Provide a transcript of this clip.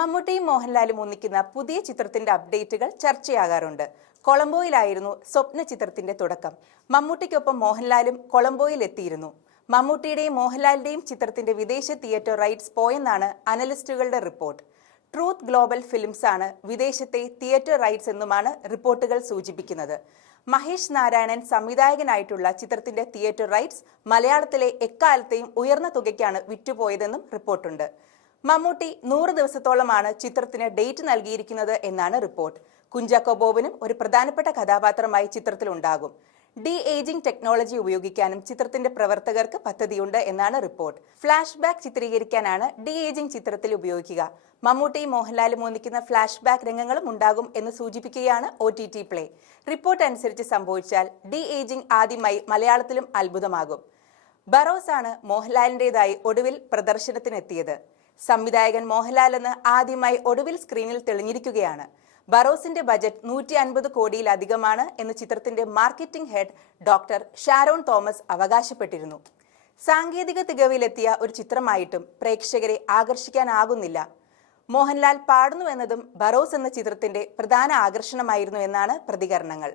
മമ്മൂട്ടിയും മോഹൻലാലും ഒന്നിക്കുന്ന പുതിയ ചിത്രത്തിന്റെ അപ്ഡേറ്റുകൾ ചർച്ചയാകാറുണ്ട്. കൊളംബോയിലായിരുന്നു സ്വപ്ന ചിത്രത്തിന്റെ തുടക്കം. മമ്മൂട്ടിക്കൊപ്പം മോഹൻലാലും കൊളംബോയിൽ എത്തിയിരുന്നു മമ്മൂട്ടിയുടെയും മോഹൻലാലിന്റെയും ചിത്രത്തിന്റെ വിദേശ തിയേറ്റർ റൈറ്റ്സ് പോയെന്നാണ് അനലിസ്റ്റുകളുടെ റിപ്പോർട്ട്. ട്രൂത്ത് ഗ്ലോബൽ ഫിലിംസ് ആണ് വിദേശത്തെ തിയേറ്റർ റൈറ്റ്സ് എന്നുമാണ് റിപ്പോർട്ടുകൾ സൂചിപ്പിക്കുന്നത്. മഹേഷ് നാരായണൻ സംവിധായകനായിട്ടുള്ള ചിത്രത്തിന്റെ തിയേറ്റർ റൈറ്റ്സ് മലയാളത്തിലെ എക്കാലത്തെയും ഉയർന്ന തുകയ്ക്കാണ് വിറ്റുപോയതെന്നും റിപ്പോർട്ടുണ്ട്. മമ്മൂട്ടി നൂറ് ദിവസത്തോളമാണ് ചിത്രത്തിന് ഡേറ്റ് നൽകിയിരിക്കുന്നത് എന്നാണ് റിപ്പോർട്ട്. കുഞ്ചാക്കോ ബോബനും ഒരു പ്രധാനപ്പെട്ട കഥാപാത്രമായി ചിത്രത്തിലുണ്ടാകും. ഡി ഏജിംഗ് ടെക്നോളജി ഉപയോഗിക്കാനും ചിത്രത്തിന്റെ പ്രവർത്തകർക്ക് പദ്ധതിയുണ്ട് എന്നാണ് റിപ്പോർട്ട്. ഫ്ലാഷ് ബാക്ക് ചിത്രീകരിക്കാനാണ് ഡി ഏജിംഗ് ചിത്രത്തിൽ ഉപയോഗിക്കുക. മമ്മൂട്ടി മോഹൻലാലും ഒന്നിക്കുന്ന ഫ്ലാഷ് ബാക്ക് രംഗങ്ങളും ഉണ്ടാകും എന്ന് സൂചിപ്പിക്കുകയാണ് O T T play. Report അനുസരിച്ച് സംഭവിച്ചാൽ ഡി ഏജിംഗ് ആദ്യമായി മലയാളത്തിലും അത്ഭുതമാകും. ബറോസ് ആണ് മോഹൻലാലിന്റേതായി ഒടുവിൽ പ്രദർശനത്തിനെത്തിയത്. സംവിധായകൻ മോഹൻലാൽ എന്ന് ആദ്യമായി ഒടുവിൽ സ്ക്രീനിൽ തെളിഞ്ഞിരിക്കുകയാണ്. ബറോസിന്റെ ബജറ്റ് നൂറ്റി അൻപത് കോടിയിലധികമാണ് എന്ന് ചിത്രത്തിന്റെ marketing head doctor Sharon Thomas അവകാശപ്പെട്ടിരുന്നു. സാങ്കേതിക തികവിലെത്തിയ ഒരു ചിത്രമായിട്ടും പ്രേക്ഷകരെ ആകർഷിക്കാനാകുന്നില്ല. മോഹൻലാൽ പാടുന്നു എന്നതും ബറോസ് എന്ന ചിത്രത്തിന്റെ പ്രധാന ആകർഷണമായിരുന്നു എന്നാണ് പ്രതികരണങ്ങൾ.